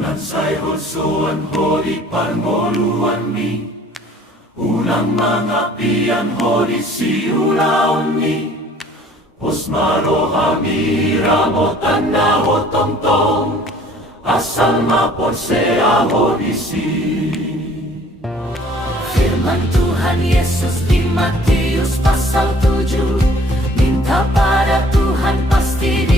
Unansay hulsuan holi parmoluan mi, unang mga piyan holi siulaon mi. Pusmaro hamira mo tanaho tongtong, asal maponsea holi si. Firman Tuhan Yesus di Matius pasal 7, minta pada Tuhan pasti